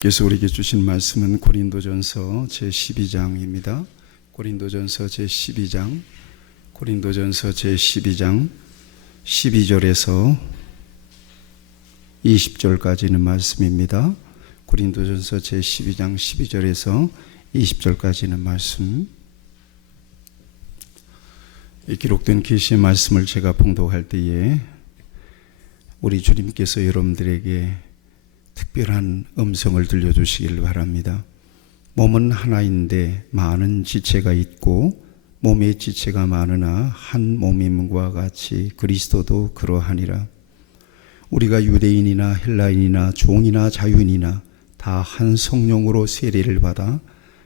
께서 우리에게 주신 말씀은 고린도전서 제12장입니다. 고린도전서 제12장 12절에서 20절까지는 말씀입니다. 고린도전서 제12장 12절에서 20절까지는 말씀. 이 기록된 계시의 말씀을 제가 봉독할 때에 우리 주님께서 여러분들에게 특별한 음성을 들려주시길 바랍니다. 몸은 하나인데 많은 지체가 있고 몸의 지체가 많으나 한 몸임과 같이 그리스도도 그러하니라. 우리가 유대인이나 헬라인이나 종이나 자유인이나 다 한 성령으로 세례를 받아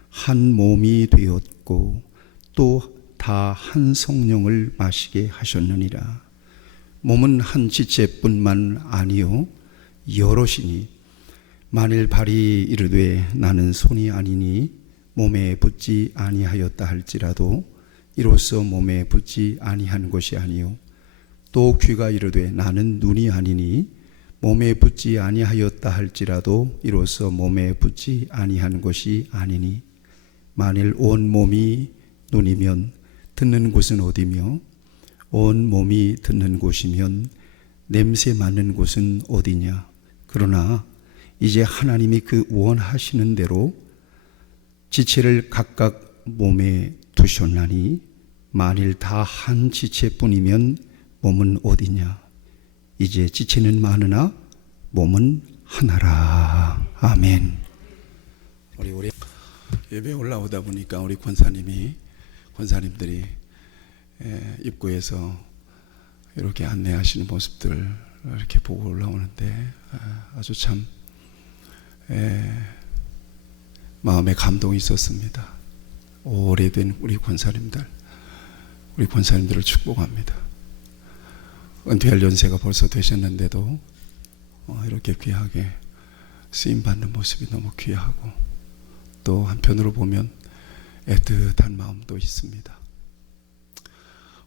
한 몸이 되었고 또 다 한 성령을 마시게 하셨느니라. 몸은 한 지체뿐만 아니요 여럿이니 만일 발이 이르되 나는 손이 아니니 몸에 붙지 아니하였다 할지라도 이로써 몸에 붙지 아니한 것이 아니요 또 귀가 이르되 나는 눈이 아니니 몸에 붙지 아니하였다 할지라도 이로써 몸에 붙지 아니한 것이 아니니 만일 온 몸이 눈이면 듣는 곳은 어디며 온 몸이 듣는 곳이면 냄새 맡는 곳은 어디냐. 그러나 이제 하나님이 그 원하시는 대로 지체를 각각 몸에 두셨나니 만일 다 한 지체뿐이면 몸은 어디냐. 이제 지체는 많으나 몸은 하나라. 아멘. 우리 예배 올라오다 보니까 우리 권사님들이 입구에서 이렇게 안내하시는 모습들 이렇게 보고 올라오는데 아주 참 마음에 감동이 있었습니다. 오래된 우리 권사님들을 축복합니다. 은퇴할 연세가 벌써 되셨는데도 이렇게 귀하게 쓰임받는 모습이 너무 귀하고 또 한편으로 보면 애틋한 마음도 있습니다.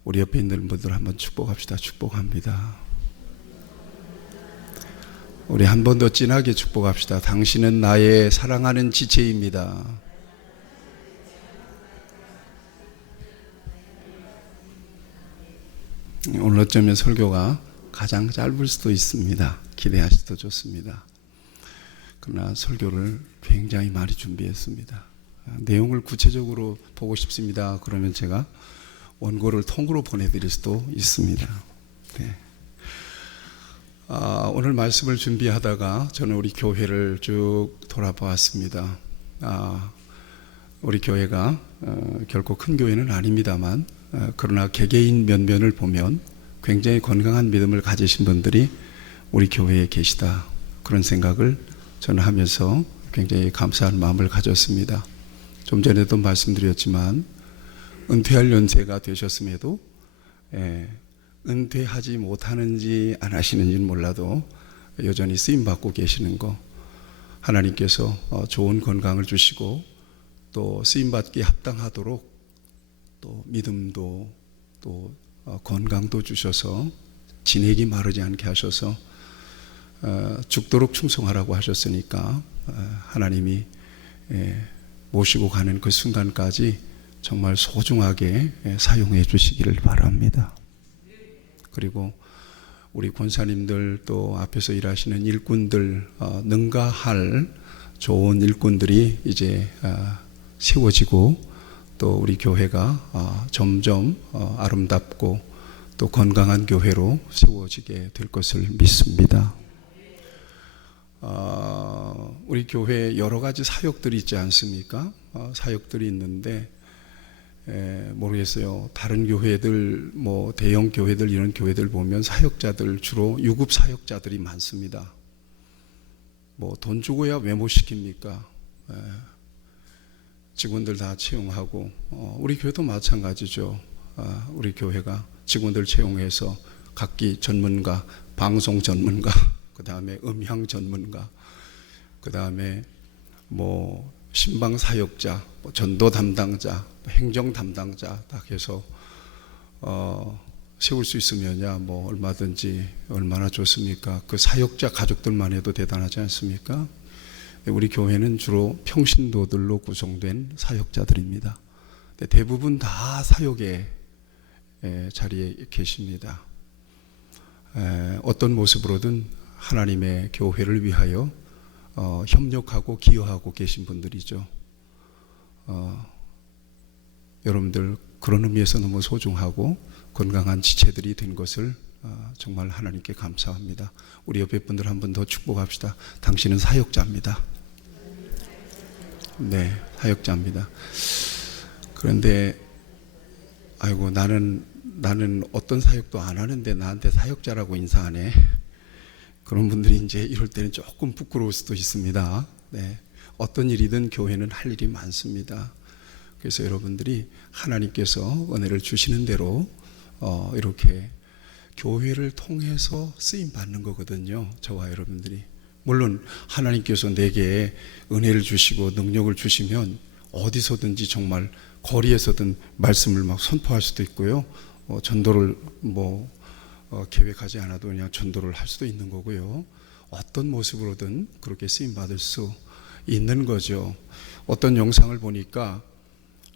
우리 옆에 있는 분들 한번 축복합시다. 축복합니다. 우리 한 번 더 진하게 축복합시다. 당신은 나의 사랑하는 지체입니다. 오늘 어쩌면 설교가 가장 짧을 수도 있습니다. 기대하셔도 좋습니다. 그러나 설교를 굉장히 많이 준비했습니다. 내용을 구체적으로 보고 싶습니다. 그러면 제가 원고를 통으로 보내드릴 수도 있습니다. 네. 오늘 말씀을 준비하다가 저는 우리 교회를 쭉 돌아보았습니다. 우리 교회가 결코 큰 교회는 아닙니다만 그러나 개개인 면면을 보면 굉장히 건강한 믿음을 가지신 분들이 우리 교회에 계시다. 그런 생각을 저는 하면서 굉장히 감사한 마음을 가졌습니다. 좀 전에도 말씀드렸지만 은퇴할 연세가 되셨음에도 은퇴하지 못하는지 안 하시는지는 몰라도 여전히 쓰임받고 계시는 거, 하나님께서 좋은 건강을 주시고 또 쓰임받기 합당하도록 또 믿음도 또 건강도 주셔서 진액이 마르지 않게 하셔서 죽도록 충성하라고 하셨으니까 하나님이 모시고 가는 그 순간까지 정말 소중하게 사용해 주시기를 바랍니다. 그리고 우리 권사님들 또 앞에서 일하시는 일꾼들, 능가할 좋은 일꾼들이 이제 세워지고 또 우리 교회가 점점 아름답고 또 건강한 교회로 세워지게 될 것을 믿습니다. 우리 교회에 여러 가지 사역들이 있지 않습니까? 사역들이 있는데 모르겠어요. 다른 교회들, 뭐 대형 교회들, 이런 교회들 보면 사역자들 주로 유급 사역자들이 많습니다. 뭐 돈 주고야 왜 못 시킵니까? 직원들 다 채용하고 우리 교회도 마찬가지죠. 우리 교회가 직원들 채용해서 각기 전문가, 방송 전문가, 그 다음에 음향 전문가, 그 다음에 뭐 신방 사역자, 전도 담당자, 행정 담당자 딱 해서 세울 수 있으면야 뭐 얼마든지 얼마나 좋습니까? 그 사역자 가족들만 해도 대단하지 않습니까? 우리 교회는 주로 평신도들로 구성된 사역자들입니다. 대부분 다 사역의 자리에 계십니다. 어떤 모습으로든 하나님의 교회를 위하여 협력하고 기여하고 계신 분들이죠. 여러분들 그런 의미에서 너무 소중하고 건강한 지체들이 된 것을 정말 하나님께 감사합니다. 우리 옆에 분들 한 번 더 축복합시다. 당신은 사역자입니다. 네, 사역자입니다. 그런데 아이고 나는 어떤 사역도 안 하는데 나한테 사역자라고 인사하네. 그런 분들이 이제 이럴 때는 조금 부끄러울 수도 있습니다. 네, 어떤 일이든 교회는 할 일이 많습니다. 그래서 여러분들이 하나님께서 은혜를 주시는 대로 이렇게 교회를 통해서 쓰임 받는 거거든요. 저와 여러분들이. 물론 하나님께서 내게 은혜를 주시고 능력을 주시면 어디서든지 정말 거리에서든 말씀을 막 선포할 수도 있고요. 전도를 계획하지 않아도 그냥 전도를 할 수도 있는 거고요. 어떤 모습으로든 그렇게 쓰임 받을 수 있는 거죠. 어떤 영상을 보니까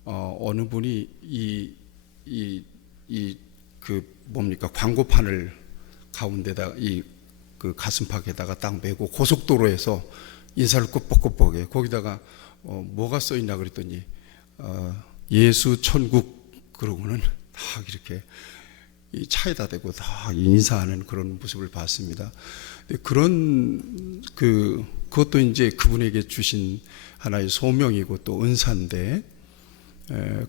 어느 분이 광고판을 가운데다 그 가슴팍에다가 딱 메고 고속도로에서 인사를 끄뻑끄뻑해. 거기다가 뭐가 써 있나 그랬더니 예수 천국 그러고는 딱 이렇게 이 차에다 대고 다 인사하는 그런 모습을 봤습니다. 그것도 이제 그분에게 주신 하나의 소명이고 또 은사인데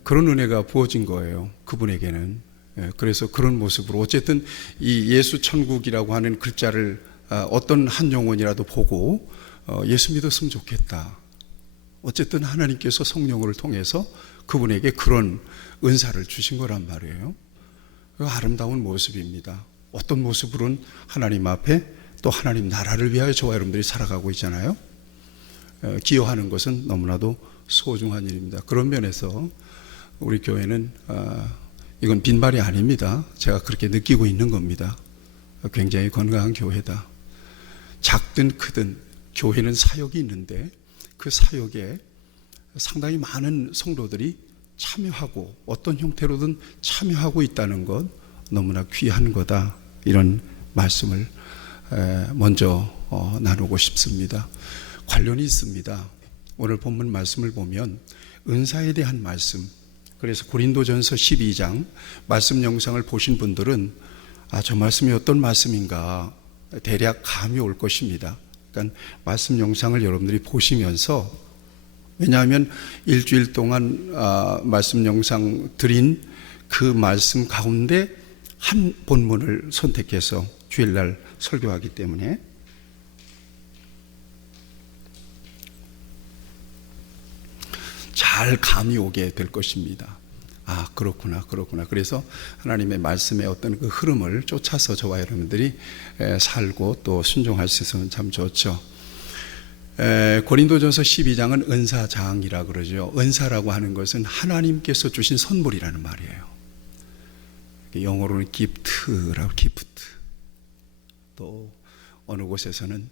그런 은혜가 부어진 거예요. 그분에게는. 그래서 그런 모습으로 어쨌든 이 예수 천국이라고 하는 글자를 어떤 한 영혼이라도 보고 예수 믿었으면 좋겠다. 어쨌든 하나님께서 성령을 통해서 그분에게 그런 은사를 주신 거란 말이에요. 아름다운 모습입니다. 어떤 모습으로는 하나님 앞에 또 하나님 나라를 위하여 저와 여러분들이 살아가고 있잖아요. 기여하는 것은 너무나도 소중한 일입니다. 그런 면에서 우리 교회는 이건 빈말이 아닙니다. 제가 그렇게 느끼고 있는 겁니다. 굉장히 건강한 교회다. 작든 크든 교회는 사역이 있는데 그 사역에 상당히 많은 성도들이 참여하고 어떤 형태로든 참여하고 있다는 것 너무나 귀한 거다. 이런 말씀을 먼저 나누고 싶습니다. 관련이 있습니다. 오늘 본문 말씀을 보면 은사에 대한 말씀, 그래서 고린도전서 12장 말씀 영상을 보신 분들은 저 말씀이 어떤 말씀인가 대략 감이 올 것입니다. 그러니까 말씀 영상을 여러분들이 보시면서, 왜냐하면 일주일 동안 말씀 영상 드린 그 말씀 가운데 한 본문을 선택해서 주일날 설교하기 때문에 잘 감이 오게 될 것입니다. 그렇구나. 그래서 하나님의 말씀의 어떤 그 흐름을 쫓아서 저와 여러분들이 살고 또 순종할 수 있으면 참 좋죠. 고린도전서 12장은 은사장이라 그러죠. 은사라고 하는 것은 하나님께서 주신 선물이라는 말이에요. 영어로는 기프트라고, 기프트. 또 어느 곳에서는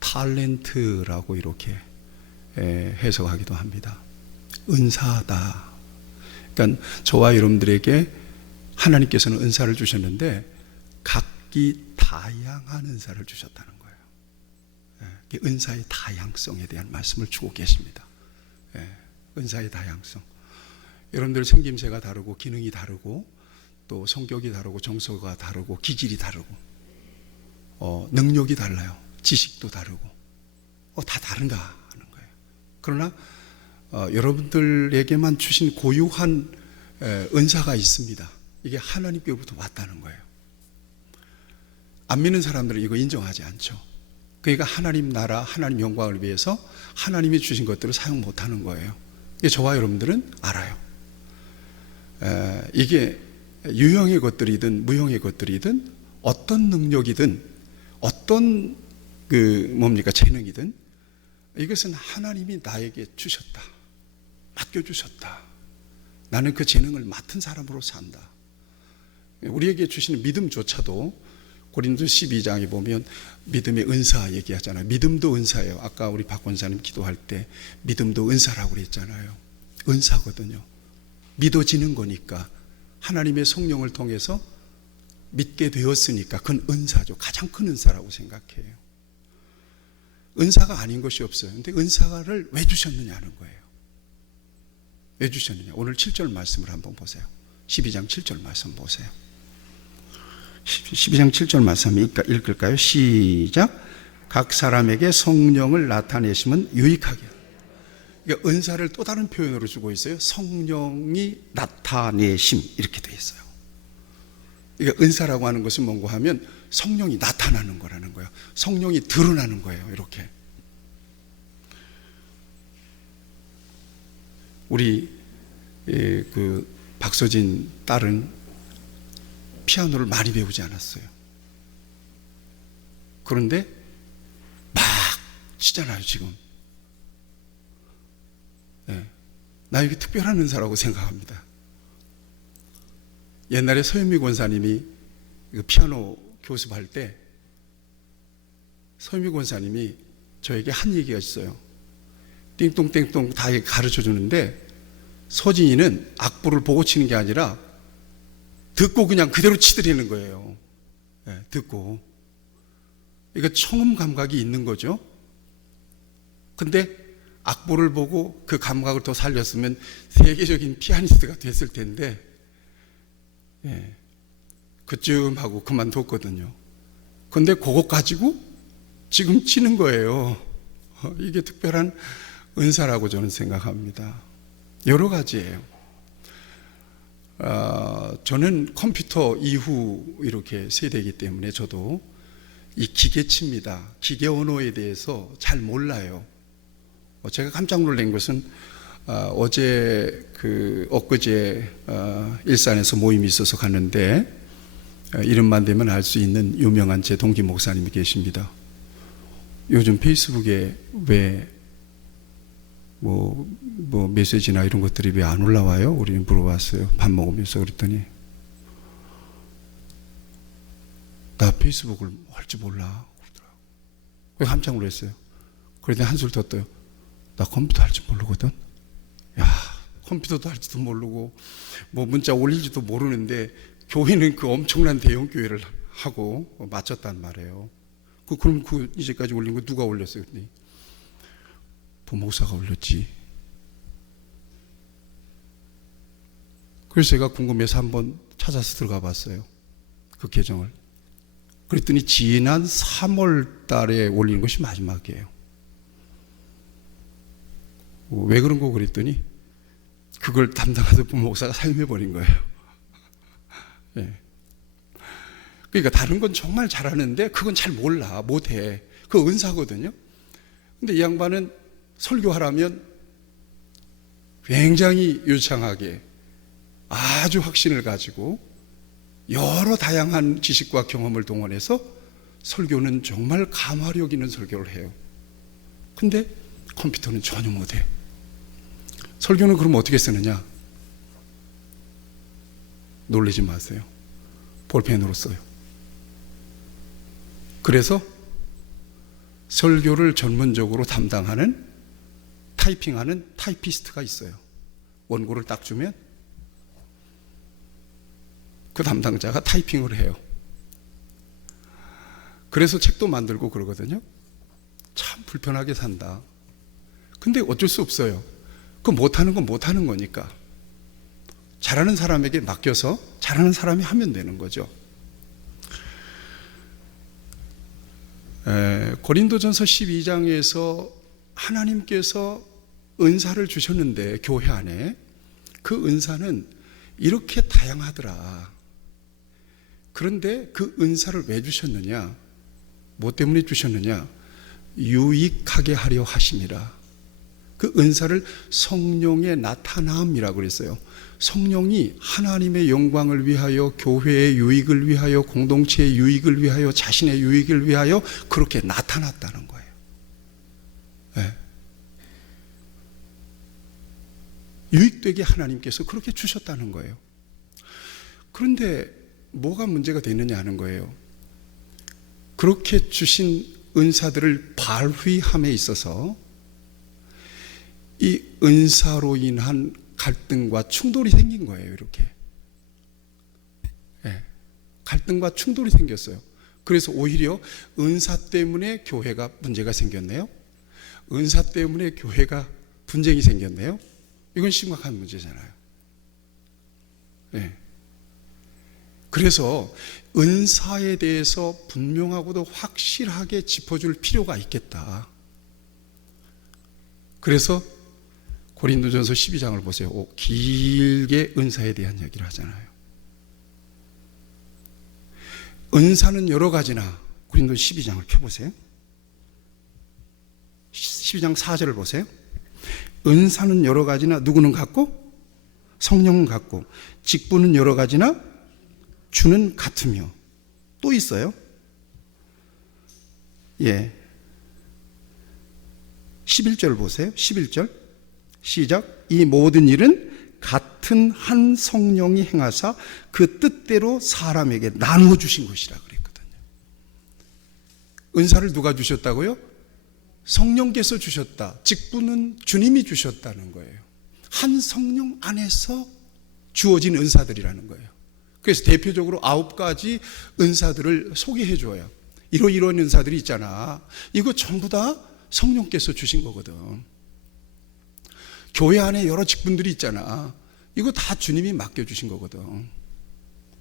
탤런트라고 이렇게 해석하기도 합니다. 은사다. 그러니까 저와 여러분들에게 하나님께서는 은사를 주셨는데 각기 다양한 은사를 주셨다는 거예요. 은사의 다양성에 대한 말씀을 주고 계십니다. 은사의 다양성. 여러분들 생김새가 다르고 기능이 다르고 또 성격이 다르고 정서가 다르고 기질이 다르고 능력이 달라요. 지식도 다르고 다 다른가 하는 거예요. 그러나 여러분들에게만 주신 고유한 은사가 있습니다. 이게 하나님께로부터 왔다는 거예요. 안 믿는 사람들은 이거 인정하지 않죠. 그러니까 하나님 나라, 하나님 영광을 위해서 하나님이 주신 것들을 사용 못하는 거예요. 저와 여러분들은 알아요. 이게 유형의 것들이든 무형의 것들이든 어떤 능력이든 어떤 재능이든 이것은 하나님이 나에게 주셨다. 맡겨주셨다. 나는 그 재능을 맡은 사람으로 산다. 우리에게 주시는 믿음조차도 고린도 12장에 보면 믿음의 은사 얘기하잖아요. 믿음도 은사예요. 아까 우리 박 권사님 기도할 때 믿음도 은사라고 그랬잖아요. 은사거든요. 믿어지는 거니까, 하나님의 성령을 통해서 믿게 되었으니까 그건 은사죠. 가장 큰 은사라고 생각해요. 은사가 아닌 것이 없어요. 근데 은사를 왜 주셨느냐는 거예요. 왜 주셨느냐. 오늘 7절 말씀을 한번 보세요. 12장 7절 말씀 보세요. 12장 7절 말씀 읽을까요? 시작. 각 사람에게 성령을 나타내시면 유익하게. 그러니까 은사를 또 다른 표현으로 주고 있어요. 성령이 나타내심, 이렇게 되어 있어요. 그러니까 은사라고 하는 것은 뭔가 하면 성령이 나타나는 거라는 거예요. 성령이 드러나는 거예요. 이렇게. 우리 그 박서진 딸은 피아노를 많이 배우지 않았어요. 그런데 막 치잖아요, 지금. 네. 나에게 특별한 은사라고 생각합니다. 옛날에 서현미 권사님이 피아노 교습할 때 서현미 권사님이 저에게 한 얘기가 있어요. 띵똥띵똥 다 가르쳐 주는데 서진이는 악보를 보고 치는 게 아니라 듣고 그냥 그대로 치드리는 거예요. 네, 듣고. 그러니까 청음 감각이 있는 거죠. 근데 악보를 보고 그 감각을 더 살렸으면 세계적인 피아니스트가 됐을 텐데, 예, 그쯤 하고 그만뒀거든요. 근데 그거 가지고 지금 치는 거예요. 이게 특별한 은사라고 저는 생각합니다. 여러 가지예요. 저는 컴퓨터 이후 이렇게 세대이기 때문에 저도 이 기계치입니다. 기계 언어에 대해서 잘 몰라요. 제가 깜짝 놀란 것은 어제 엊그제 일산에서 모임이 있어서 갔는데 이름만 대면 알 수 있는 유명한 제 동기 목사님이 계십니다. 요즘 페이스북에 왜 메시지나 이런 것들이 왜 안 올라와요? 우리 물어봤어요. 밥 먹으면서. 그랬더니 나 페이스북을 할 줄 몰라 그러더라고요. 그래서 깜짝 놀랐어요. 그랬더니 한술 더 떠요. 나 컴퓨터 할 줄 모르거든. 야, 컴퓨터도 할 줄도 모르고 문자 올릴지도 모르는데 교회는 그 엄청난 대형 교회를 하고 마쳤단 말이에요. 그럼 이제까지 올린 거 누가 올렸어요? 그랬더니 부목사가 올렸지. 그래서 제가 궁금해서 한번 찾아서 들어가 봤어요. 그 계정을. 그랬더니 지난 3월 달에 올린 것이 마지막이에요. 왜 그런 거 그랬더니 그걸 담당하던 부목사가 사임해버린 거예요. 네. 그러니까 다른 건 정말 잘하는데 그건 잘 몰라, 못해. 그거 은사거든요. 근데 이 양반은 설교하라면 굉장히 유창하게 아주 확신을 가지고 여러 다양한 지식과 경험을 동원해서 설교는 정말 감화력 있는 설교를 해요. 근데 컴퓨터는 전혀 못해. 설교는 그럼 어떻게 쓰느냐? 놀라지 마세요. 볼펜으로 써요. 그래서 설교를 전문적으로 담당하는 타이핑하는 타이피스트가 있어요. 원고를 딱 주면 그 담당자가 타이핑을 해요. 그래서 책도 만들고 그러거든요. 참 불편하게 산다. 근데 어쩔 수 없어요. 그 못하는 건 못하는 거니까 잘하는 사람에게 맡겨서 잘하는 사람이 하면 되는 거죠. 고린도전서 12장에서 하나님께서 은사를 주셨는데 교회 안에 그 은사는 이렇게 다양하더라. 그런데 그 은사를 왜 주셨느냐? 뭐 때문에 주셨느냐? 유익하게 하려 하심이라. 그 은사를 성령의 나타남이라고 그랬어요. 성령이 하나님의 영광을 위하여, 교회의 유익을 위하여, 공동체의 유익을 위하여, 자신의 유익을 위하여 그렇게 나타났다는 거예요. 네. 유익되게 하나님께서 그렇게 주셨다는 거예요. 그런데 뭐가 문제가 되느냐 하는 거예요. 그렇게 주신 은사들을 발휘함에 있어서 이 은사로 인한 갈등과 충돌이 생긴 거예요. 이렇게 갈등과 충돌이 생겼어요. 그래서 오히려 은사 때문에 교회가 문제가 생겼네요. 은사 때문에 교회가 분쟁이 생겼네요. 이건 심각한 문제잖아요. 그래서 은사에 대해서 분명하고도 확실하게 짚어줄 필요가 있겠다. 그래서 고린도전서 12장을 보세요. 길게 은사에 대한 얘기를 하잖아요. 은사는 여러 가지나, 고린도 12장을 펴보세요. 12장 4절을 보세요. 은사는 여러 가지나 누구는 같고 성령은 같고 직분은 여러 가지나 주는 같으며, 또 있어요. 11절 보세요. 11절 시작. 이 모든 일은 같은 한 성령이 행하사 그 뜻대로 사람에게 나누어 주신 것이라 그랬거든요. 은사를 누가 주셨다고요? 성령께서 주셨다. 직분은 주님이 주셨다는 거예요. 한 성령 안에서 주어진 은사들이라는 거예요. 그래서 대표적으로 9가지 은사들을 소개해 줘요. 이런 은사들이 있잖아. 이거 전부 다 성령께서 주신 거거든. 교회 안에 여러 직분들이 있잖아. 이거 다 주님이 맡겨주신 거거든.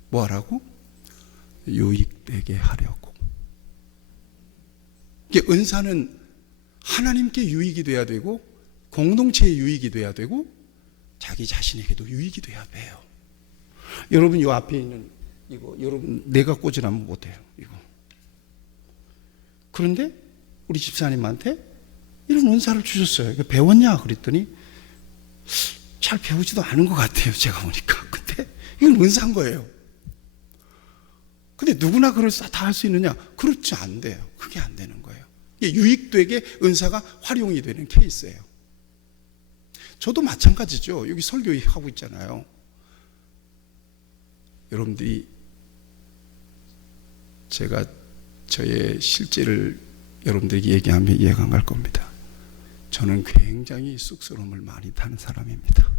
뭐 하라고? 유익되게 하려고. 이게 은사는 하나님께 유익이 돼야 되고, 공동체의 유익이 돼야 되고, 자기 자신에게도 유익이 돼야 돼요. 여러분, 이 앞에 있는 이거, 여러분 내가 꽂으라면 못해요. 이거. 그런데 우리 집사님한테 이런 은사를 주셨어요. 배웠냐? 그랬더니 잘 배우지도 않은 것 같아요. 제가 보니까. 근데 이건 은사인 거예요. 근데 누구나 그걸 다 할 수 있느냐? 그렇지 안 돼요. 그게 안 되는 거예요. 이게 유익되게 은사가 활용이 되는 케이스예요. 저도 마찬가지죠. 여기 설교하고 있잖아요. 여러분들이 제가 저의 실제를 여러분들에게 얘기하면 이해가 안 갈 겁니다. 저는 굉장히 쑥스러움을 많이 타는 사람입니다.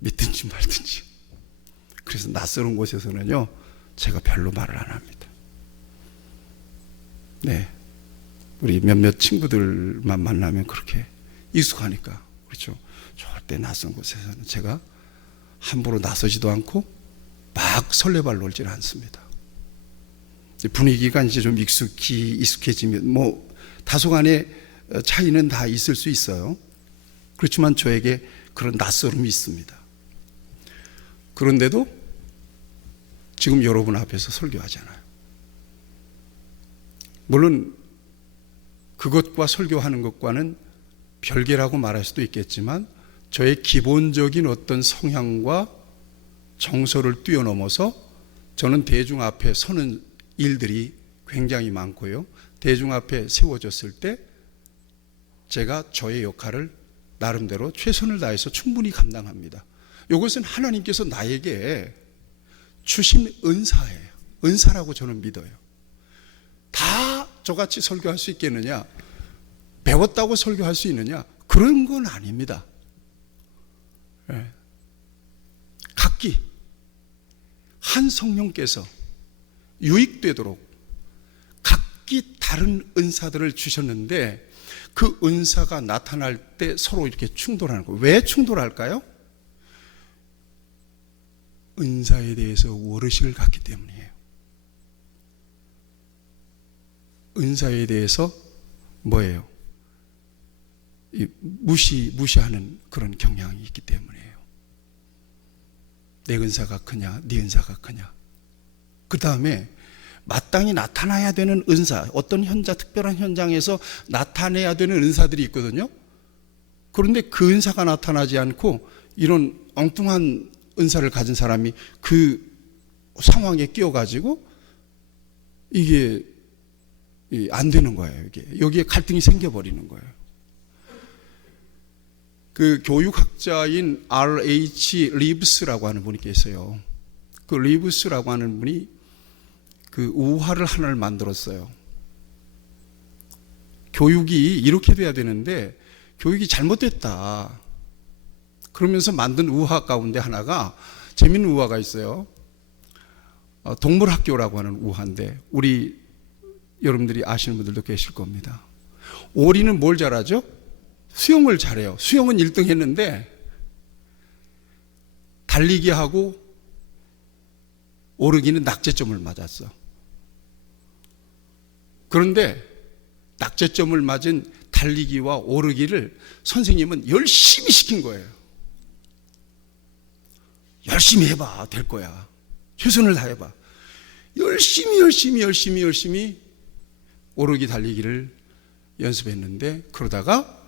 믿든지 말든지. 그래서 낯설은 곳에서는요, 제가 별로 말을 안 합니다. 우리 몇몇 친구들만 만나면 그렇게 익숙하니까, 그렇죠. 절대 낯선 곳에서는 제가 함부로 나서지도 않고 막 설레발 놀지는 않습니다. 분위기가 이제 좀 익숙해지면 뭐 다소간의 차이는 다 있을 수 있어요. 그렇지만 저에게 그런 낯설음이 있습니다. 그런데도 지금 여러분 앞에서 설교하잖아요. 물론 그것과 설교하는 것과는 별개라고 말할 수도 있겠지만, 저의 기본적인 어떤 성향과 정서를 뛰어넘어서 저는 대중 앞에 서는 일들이 굉장히 많고요. 대중 앞에 세워졌을 때 제가 저의 역할을 나름대로 최선을 다해서 충분히 감당합니다. 이것은 하나님께서 나에게 주신 은사예요. 은사라고 저는 믿어요. 다 저같이 설교할 수 있겠느냐? 배웠다고 설교할 수 있느냐? 그런 건 아닙니다. 각기 한 성령께서 유익되도록 각기 다른 은사들을 주셨는데, 그 은사가 나타날 때 서로 이렇게 충돌하는 거예요. 왜 충돌할까요? 은사에 대해서 월의식을 갖기 때문이에요. 은사에 대해서 뭐예요? 무시하는 그런 경향이 있기 때문이에요. 내 은사가 크냐, 네 은사가 크냐. 그 다음에 마땅히 나타나야 되는 은사, 어떤 특별한 현장에서 나타내야 되는 은사들이 있거든요. 그런데 그 은사가 나타나지 않고 이런 엉뚱한 은사를 가진 사람이 그 상황에 끼어가지고 이게 안 되는 거예요. 여기에 갈등이 생겨버리는 거예요. 그 교육학자인 R.H. 리브스라고 하는 분이 계세요. 그 리브스라고 하는 분이 그 우화를 하나를 만들었어요. 교육이 이렇게 돼야 되는데 교육이 잘못됐다. 그러면서 만든 우화 가운데 하나가 재밌는 우화가 있어요. 동물학교라고 하는 우화인데 우리 여러분들이 아시는 분들도 계실 겁니다. 오리는 뭘 잘하죠? 수영을 잘해요. 수영은 1등 했는데 달리기하고 오르기는 낙제점을 맞았어. 그런데 낙제점을 맞은 달리기와 오르기를 선생님은 열심히 시킨 거예요. 열심히 해봐. 될 거야. 최선을 다해봐. 열심히 오르기 달리기를 연습했는데 그러다가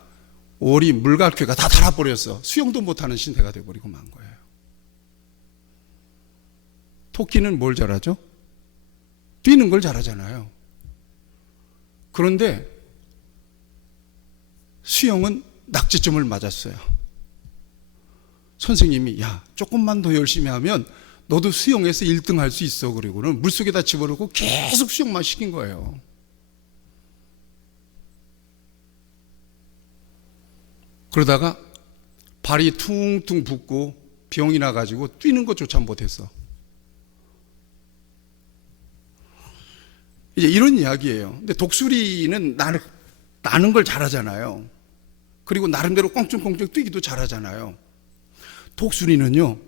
오리 물갈퀴가 다 달아버렸어. 수영도 못하는 신세가 돼버리고 만 거예요. 토끼는 뭘 잘하죠? 뛰는 걸 잘하잖아요. 그런데 수영은 낙제점을 맞았어요. 선생님이 야 조금만 더 열심히 하면 너도 수영에서 1등 할 수 있어. 그리고는 물속에다 집어넣고 계속 수영만 시킨 거예요. 그러다가 발이 퉁퉁 붓고 병이 나가지고 뛰는 것조차 못했어. 이제 이런 이야기예요. 근데 독수리는 나는 걸 잘하잖아요. 그리고 나름대로 껑충껑충 뛰기도 잘하잖아요. 독수리는요,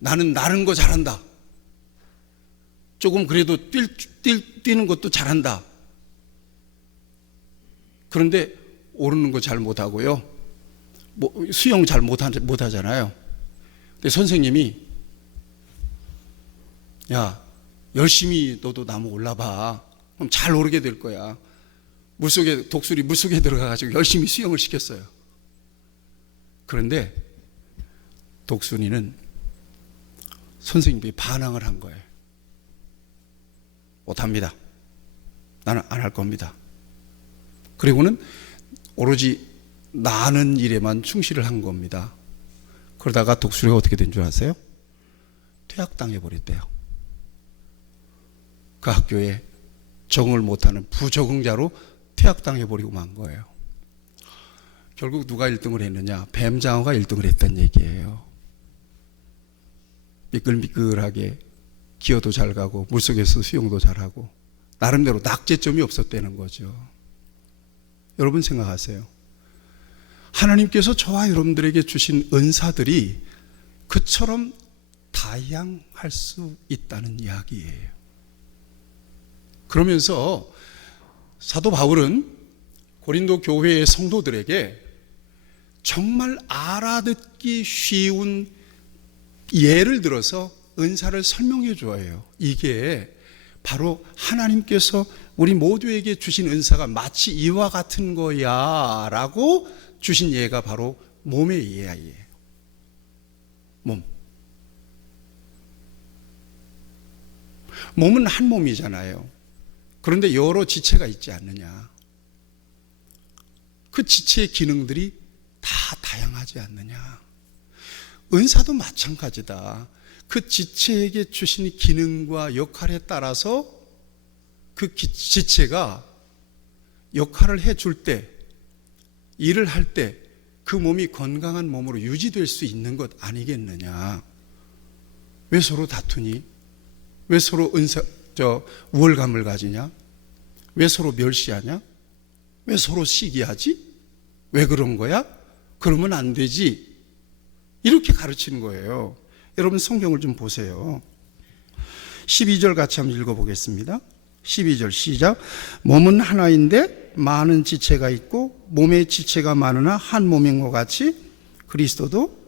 나는 나른 거 잘한다. 조금 그래도 뛰는 것도 잘한다. 그런데 오르는 거 잘 못하고요. 수영 잘 못하잖아요. 근데 선생님이 야, 열심히 너도 나무 올라봐. 그럼 잘 오르게 될 거야. 독수리 물속에 들어가가지고 열심히 수영을 시켰어요. 그런데 독수리는 선생님이 반항을 한 거예요. 못합니다. 나는 안 할 겁니다. 그리고는 오로지 나는 일에만 충실을 한 겁니다. 그러다가 독수리가 어떻게 된 줄 아세요? 퇴학당해 버렸대요. 그 학교에 적응을 못하는 부적응자로 퇴학당해 버리고 만 거예요. 결국 누가 1등을 했느냐? 뱀장어가 1등을 했다는 얘기예요. 미끌미끌하게 기어도 잘 가고 물속에서 수영도 잘하고 나름대로 낙제점이 없었다는 거죠. 여러분 생각하세요. 하나님께서 저와 여러분들에게 주신 은사들이 그처럼 다양할 수 있다는 이야기예요. 그러면서 사도 바울은 고린도 교회의 성도들에게 정말 알아듣기 쉬운 예를 들어서 은사를 설명해 줘요. 이게 바로 하나님께서 우리 모두에게 주신 은사가 마치 이와 같은 거야 라고 주신 예가 바로 몸의 예예요. 몸은 한 몸이잖아요. 그런데 여러 지체가 있지 않느냐. 그 지체의 기능들이 다 다양하지 않느냐. 은사도 마찬가지다. 그 지체에게 주신 기능과 역할에 따라서 그 지체가 역할을 해줄 때, 일을 할 때 그 몸이 건강한 몸으로 유지될 수 있는 것 아니겠느냐. 왜 서로 다투니? 왜 서로 우월감을 가지냐? 왜 서로 멸시하냐? 왜 서로 시기하지? 왜 그런 거야? 그러면 안 되지. 이렇게 가르치는 거예요. 여러분 성경을 좀 보세요. 12절 같이 한번 읽어보겠습니다. 12절 시작. 몸은 하나인데 많은 지체가 있고 몸의 지체가 많으나 한 몸인 것 같이 그리스도도.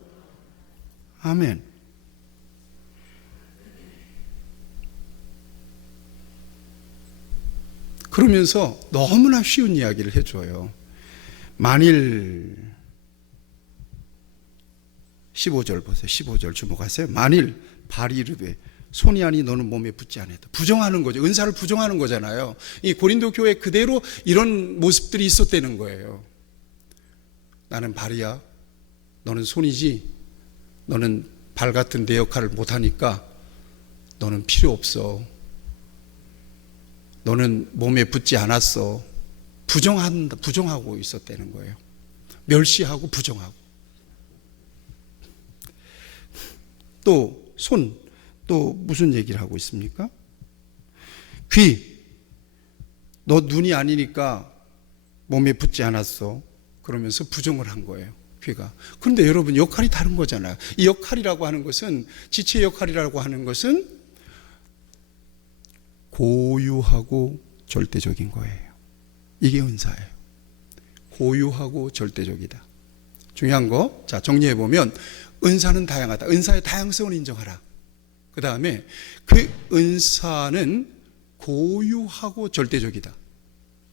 아멘. 그러면서 너무나 쉬운 이야기를 해줘요. 만일 15절 보세요. 15절 주목하세요. 만일 발이 이르되 손이 아니 너는 몸에 붙지 않았다. 부정하는 거죠. 은사를 부정하는 거잖아요. 이 고린도 교회 그대로 이런 모습들이 있었다는 거예요. 나는 발이야. 너는 손이지. 너는 발 같은 내 역할을 못하니까 너는 필요 없어. 너는 몸에 붙지 않았어. 부정하고 있었다는 거예요. 멸시하고 부정하고. 또 손, 또 무슨 얘기를 하고 있습니까? 귀, 너 눈이 아니니까 몸에 붙지 않았어. 그러면서 부정을 한 거예요. 귀가. 그런데 여러분, 역할이 다른 거잖아요. 이 역할이라고 하는 것은, 지체 역할이라고 하는 것은 고유하고 절대적인 거예요. 이게 은사예요. 고유하고 절대적이다. 중요한 거, 자, 정리해 보면 은사는 다양하다. 은사의 다양성을 인정하라. 그 다음에 그 은사는 고유하고 절대적이다.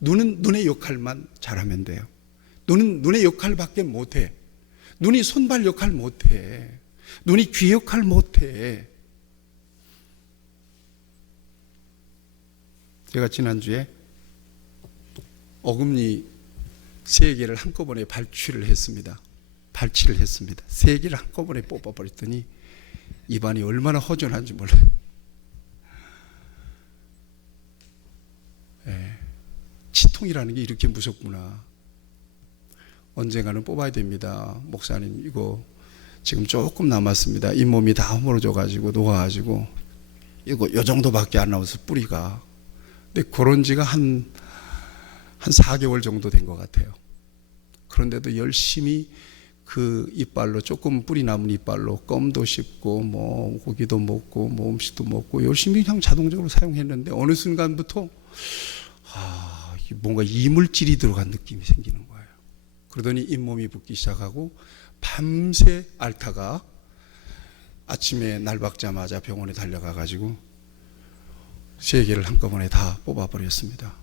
눈은 눈의 역할만 잘하면 돼요. 눈은 눈의 역할밖에 못해. 눈이 손발 역할 못해. 눈이 귀 역할 못해. 제가 지난주에 어금니 3개를 한꺼번에 발치를 했습니다. 3개를 한꺼번에 뽑아버렸더니 입안이 얼마나 허전한지 몰라요. 치통이라는 게 이렇게 무섭구나. 언젠가는 뽑아야 됩니다. 목사님, 이거 지금 조금 남았습니다. 잇몸이 다 허물어져가지고 녹아가지고 이거 요 정도밖에 안 나와서 뿌리가. 근데 그런 지가 한 4개월 정도 된 것 같아요. 그런데도 열심히 그 이빨로, 조금 뿌리 남은 이빨로 껌도 씹고 뭐 고기도 먹고 뭐 음식도 먹고 열심히 그냥 자동적으로 사용했는데 어느 순간부터 뭔가 이물질이 들어간 느낌이 생기는 거예요. 그러더니 잇몸이 붓기 시작하고 밤새 앓다가 아침에 날박자마자 병원에 달려가가지고 3개를 한꺼번에 다 뽑아버렸습니다.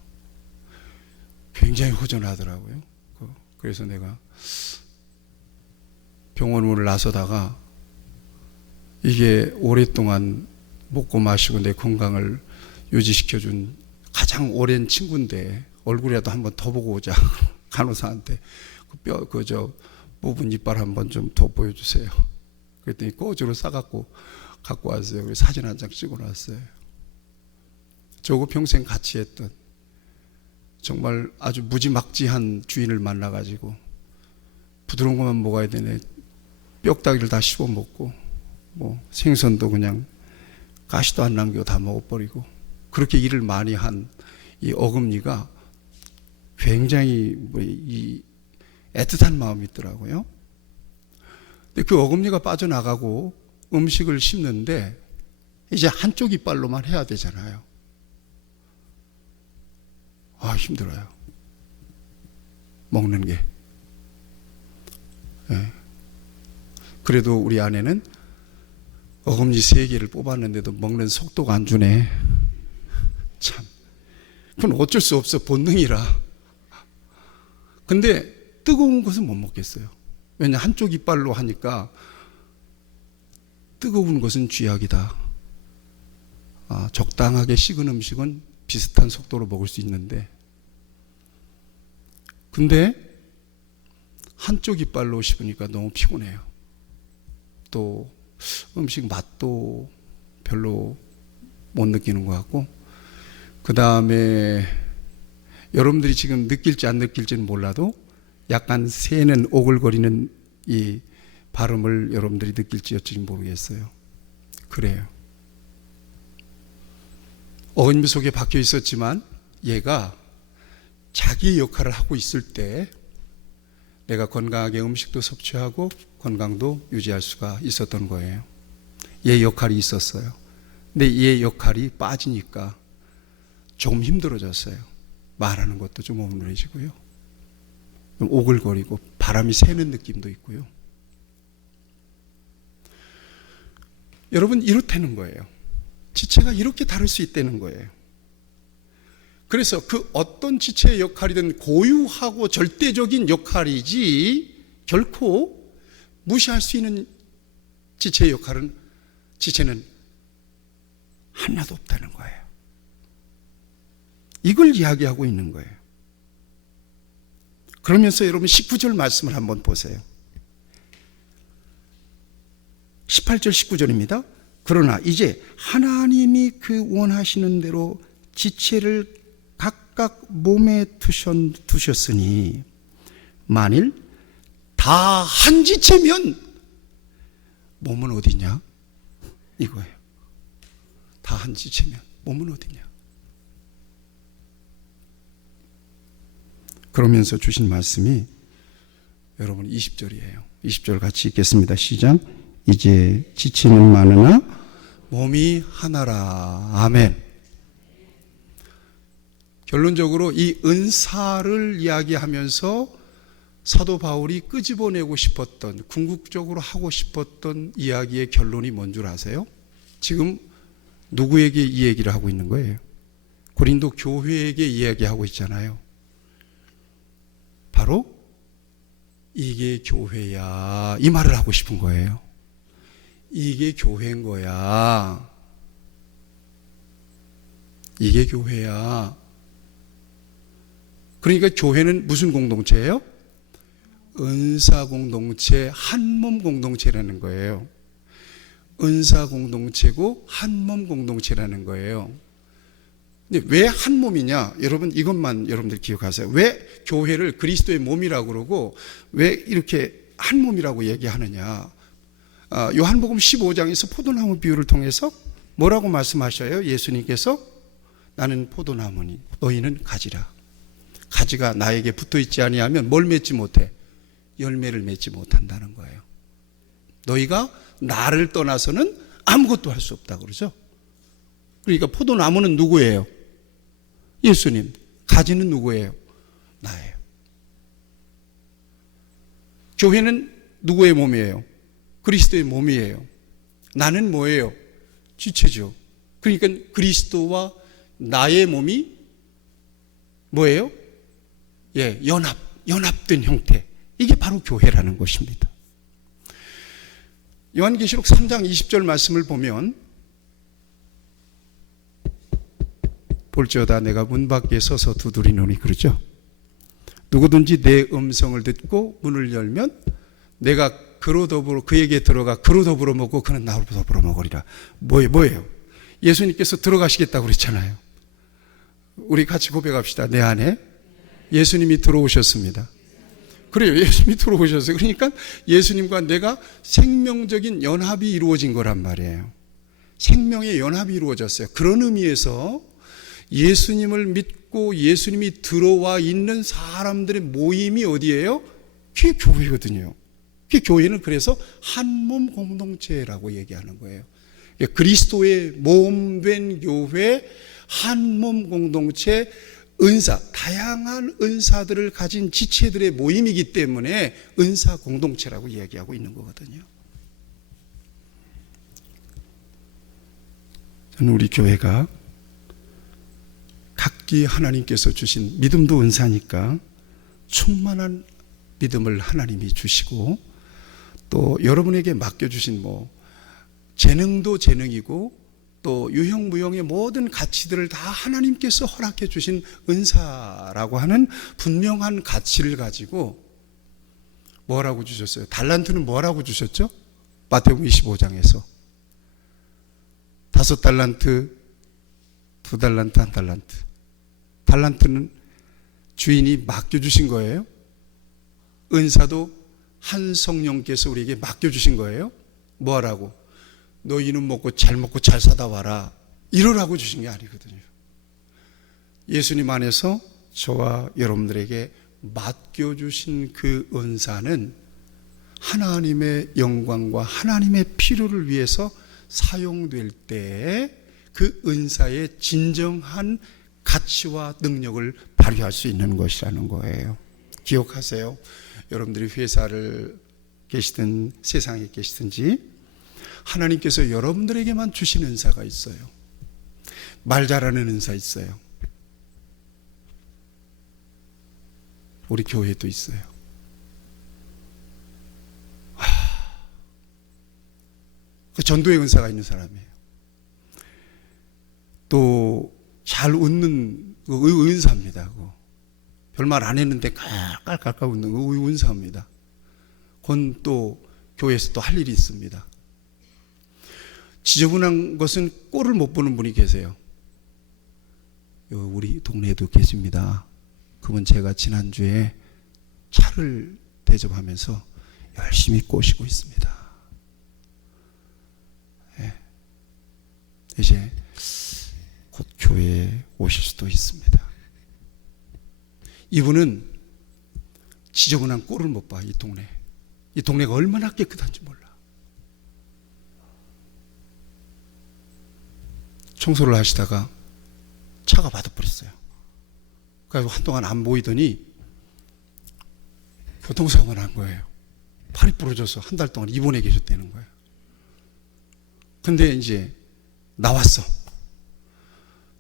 굉장히 허전하더라고요. 그래서 내가 병원문을 나서다가 이게 오랫동안 먹고 마시고 내 건강을 유지시켜준 가장 오랜 친구인데 얼굴이라도 한번 더 보고 오자. 간호사한테 뽑은 이빨 한번 좀 더 보여주세요. 그랬더니 꼬주로 싸갖고 갖고 왔어요. 그래서 사진 한 장 찍어놨어요. 저거 평생 같이 했던, 정말 아주 무지막지한 주인을 만나가지고 부드러운 것만 먹어야 되네. 뼈다귀를 다 씹어 먹고 뭐 생선도 그냥 가시도 안 남기고 다 먹어버리고, 그렇게 일을 많이 한 이 어금니가 굉장히 이 애틋한 마음이 있더라고요. 근데 그 어금니가 빠져나가고 음식을 씹는데 이제 한쪽 이빨로만 해야 되잖아요. 힘들어요. 먹는 게. 그래도 우리 아내는 어금니 3개를 뽑았는데도 먹는 속도가 안 주네. 참. 그건 어쩔 수 없어. 본능이라. 근데 뜨거운 것은 못 먹겠어요. 왜냐, 한쪽 이빨로 하니까 뜨거운 것은 쥐약이다. 적당하게 식은 음식은 비슷한 속도로 먹을 수 있는데, 근데 한쪽 이빨로 씹으니까 너무 피곤해요. 또 음식 맛도 별로 못 느끼는 것 같고, 그 다음에 여러분들이 지금 느낄지 안 느낄지는 몰라도 약간 새는 오글거리는 이 발음을 여러분들이 느낄지 어찌 모르겠어요. 그래요. 어금니 속에 박혀 있었지만 얘가 자기의 역할을 하고 있을 때 내가 건강하게 음식도 섭취하고 건강도 유지할 수가 있었던 거예요. 얘 역할이 있었어요. 근데 얘 역할이 빠지니까 좀 힘들어졌어요. 말하는 것도 좀 어눌해지고요. 좀 오글거리고 바람이 새는 느낌도 있고요. 여러분, 이렇다는 거예요. 지체가 이렇게 다를 수 있다는 거예요. 그래서 그 어떤 지체의 역할이든 고유하고 절대적인 역할이지 결코 무시할 수 있는 지체의 역할은, 지체는 하나도 없다는 거예요. 이걸 이야기하고 있는 거예요. 그러면서 여러분 19절 말씀을 한번 보세요. 18절 19절입니다. 그러나 이제 하나님이 그 원하시는 대로 지체를 각각 몸에 두셨으니 만일 다 한 지체면 몸은 어디냐? 이거예요. 다 한 지체면 몸은 어디냐? 그러면서 주신 말씀이 여러분 20절이에요. 20절 같이 읽겠습니다. 시작. 이제 지체는 많으나 몸이 하나라. 아멘. 결론적으로 이 은사를 이야기하면서 사도 바울이 끄집어내고 싶었던, 궁극적으로 하고 싶었던 이야기의 결론이 뭔 줄 아세요? 지금 누구에게 이 얘기를 하고 있는 거예요? 고린도 교회에게 이야기하고 있잖아요. 바로 이게 교회야, 이 말을 하고 싶은 거예요. 이게 교회인 거야. 이게 교회야. 그러니까 교회는 무슨 공동체예요? 은사 공동체, 한몸 공동체라는 거예요. 은사 공동체고 한몸 공동체라는 거예요. 근데 왜 한몸이냐? 여러분 이것만 여러분들 기억하세요. 왜 교회를 그리스도의 몸이라고 그러고 왜 이렇게 한몸이라고 얘기하느냐? 요한복음 15장에서 포도나무 비유를 통해서 뭐라고 말씀하셔요? 예수님께서 나는 포도나무니 너희는 가지라. 가지가 나에게 붙어있지 아니하면 뭘 맺지 못해? 열매를 맺지 못한다는 거예요. 너희가 나를 떠나서는 아무것도 할 수 없다 그러죠. 그러니까 포도나무는 누구예요? 예수님. 가지는 누구예요? 나예요. 교회는 누구의 몸이에요? 그리스도의 몸이에요. 나는 뭐예요? 지체죠. 그러니까 그리스도와 나의 몸이 뭐예요? 연합된 형태. 이게 바로 교회라는 것입니다. 요한계시록 3장 20절 말씀을 보면 볼지어다 내가 문 밖에 서서 두드리노니 그러죠. 누구든지 내 음성을 듣고 문을 열면 내가 그에게 들어가 그로 더불어 먹고 그는 나로 더불어 먹으리라. 뭐예요? 예수님께서 들어가시겠다고 그랬잖아요. 우리 같이 고백합시다. 내 안에 예수님이 들어오셨습니다. 그래요. 예수님이 들어오셨어요. 그러니까 예수님과 내가 생명적인 연합이 이루어진 거란 말이에요. 생명의 연합이 이루어졌어요. 그런 의미에서 예수님을 믿고 예수님이 들어와 있는 사람들의 모임이 어디예요? 그게 교회거든요. 그 교회는 그래서 한몸 공동체라고 얘기하는 거예요. 그리스도의 몸된 교회, 한몸 공동체, 은사, 다양한 은사들을 가진 지체들의 모임이기 때문에 은사 공동체라고 이야기하고 있는 거거든요. 저는 우리 교회가 각기 하나님께서 주신 믿음도 은사니까 충만한 믿음을 하나님이 주시고 또 여러분에게 맡겨주신 재능도 재능이고 또 유형무형의 모든 가치들을 다 하나님께서 허락해 주신 은사라고 하는 분명한 가치를 가지고 뭐라고 주셨어요? 달란트는 뭐라고 주셨죠? 마태복음 25장에서 5달란트, 2달란트, 1달란트. 달란트는 주인이 맡겨주신 거예요. 은사도 한 성령께서 우리에게 맡겨주신 거예요. 뭐하라고? 너희는 먹고 잘 사다 와라. 이러라고 주신 게 아니거든요. 예수님 안에서 저와 여러분들에게 맡겨주신 그 은사는 하나님의 영광과 하나님의 필요를 위해서 사용될 때 그 은사의 진정한 가치와 능력을 발휘할 수 있는 것이라는 거예요. 기억하세요. 여러분들이 회사를 계시든 세상에 계시든지 하나님께서 여러분들에게만 주신 은사가 있어요. 말 잘하는 은사 있어요. 우리 교회도 있어요. 그 전도의 은사가 있는 사람이에요. 또 잘 웃는 그 은사입니다. 별말 안 했는데 깔깔깔깔 웃는 그 은사입니다. 그건 또 교회에서 또 할 일이 있습니다. 지저분한 것은 꼴을 못 보는 분이 계세요. 우리 동네에도 계십니다. 그분 제가 지난주에 차를 대접하면서 열심히 꼬시고 있습니다. 예. 이제 곧 교회에 오실 수도 있습니다. 이분은 지저분한 꼴을 못 봐. 이 동네가 얼마나 깨끗한지 몰라. 청소를 하시다가 차가 받아버렸어요. 그래서 한동안 안 보이더니 교통사고가 난 거예요. 팔이 부러져서 한 달 동안 입원해 계셨다는 거예요. 근데 이제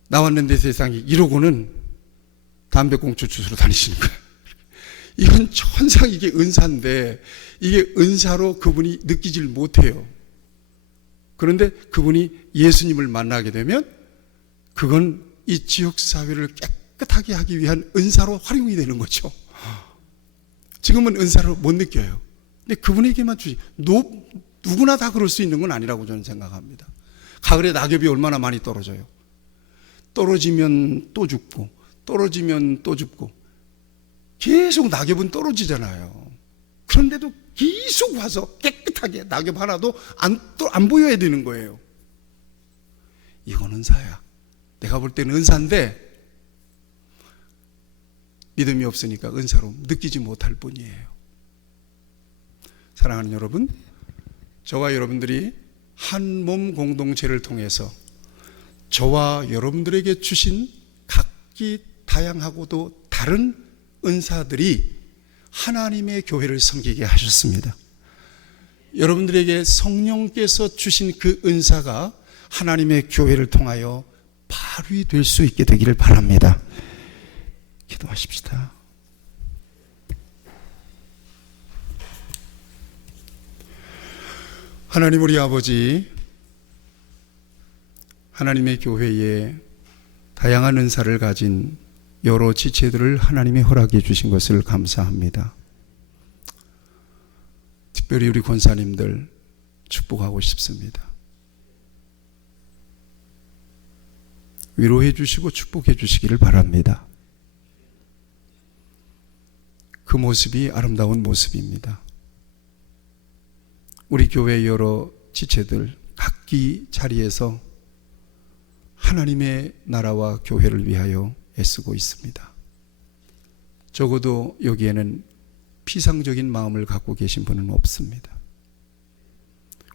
나왔는데 세상에 이러고는 담배꽁초 주스로 다니시는 거예요. 이건 천상, 이게 은사인데 이게 은사로 그분이 느끼질 못해요. 그런데 그분이 예수님을 만나게 되면 그건 이 지역사회를 깨끗하게 하기 위한 은사로 활용이 되는 거죠. 지금은 은사로 못 느껴요. 근데 그분에게만 누구나 다 그럴 수 있는 건 아니라고 저는 생각합니다. 가을에 낙엽이 얼마나 많이 떨어져요. 떨어지면 또 죽고 떨어지면 또 죽고 계속 낙엽은 떨어지잖아요. 그런데도 계속 와서 깨끗하게 낙엽 하나도 안 보여야 되는 거예요. 이건 은사야. 내가 볼 때는 은사인데 믿음이 없으니까 은사로 느끼지 못할 뿐이에요. 사랑하는 여러분, 저와 여러분들이 한 몸 공동체를 통해서 저와 여러분들에게 주신 각기 다양하고도 다른 은사들이 하나님의 교회를 섬기게 하셨습니다. 여러분들에게 성령께서 주신 그 은사가 하나님의 교회를 통하여 발휘될 수 있게 되기를 바랍니다. 기도하십시다. 하나님 우리 아버지, 하나님의 교회에 다양한 은사를 가진 여러 지체들을 하나님이 허락해 주신 것을 감사합니다. 특별히 우리 권사님들 축복하고 싶습니다. 위로해 주시고 축복해 주시기를 바랍니다. 그 모습이 아름다운 모습입니다. 우리 교회 여러 지체들 각기 자리에서 하나님의 나라와 교회를 위하여 애쓰고 있습니다. 적어도 여기에는 피상적인 마음을 갖고 계신 분은 없습니다.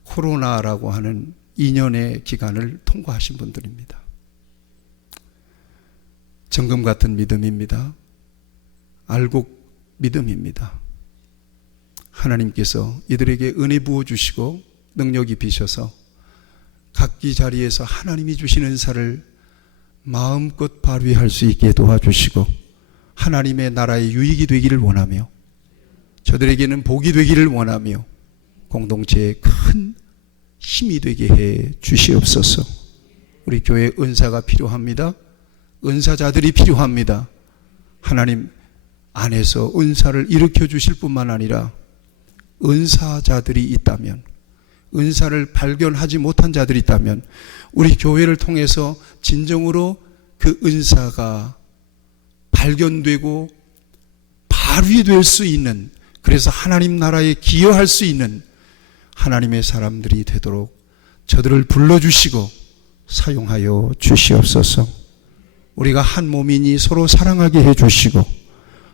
코로나라고 하는 2년의 기간을 통과하신 분들입니다. 정금 같은 믿음입니다. 알곡 믿음입니다. 하나님께서 이들에게 은혜 부어주시고 능력이 비셔서 각기 자리에서 하나님이 주신 은사를 마음껏 발휘할 수 있게 도와주시고 하나님의 나라의 유익이 되기를 원하며 저들에게는 복이 되기를 원하며 공동체의 큰 힘이 되게 해 주시옵소서. 우리 교회에 은사가 필요합니다. 은사자들이 필요합니다. 하나님 안에서 은사를 일으켜 주실 뿐만 아니라 은사자들이 있다면, 은사를 발견하지 못한 자들이 있다면 우리 교회를 통해서 진정으로 그 은사가 발견되고 발휘될 수 있는, 그래서 하나님 나라에 기여할 수 있는 하나님의 사람들이 되도록 저들을 불러주시고 사용하여 주시옵소서. 우리가 한 몸이니 서로 사랑하게 해주시고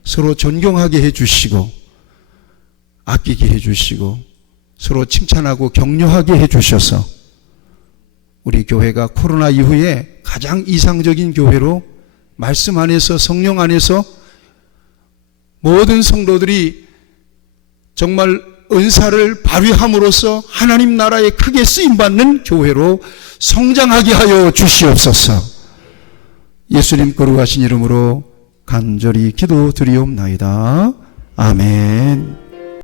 서로 존경하게 해주시고 아끼게 해주시고 서로 칭찬하고 격려하게 해주셔서 우리 교회가 코로나 이후에 가장 이상적인 교회로 말씀 안에서 성령 안에서 모든 성도들이 정말 은사를 발휘함으로써 하나님 나라에 크게 쓰임받는 교회로 성장하게 하여 주시옵소서. 예수님 거룩하신 이름으로 간절히 기도드리옵나이다. 아멘.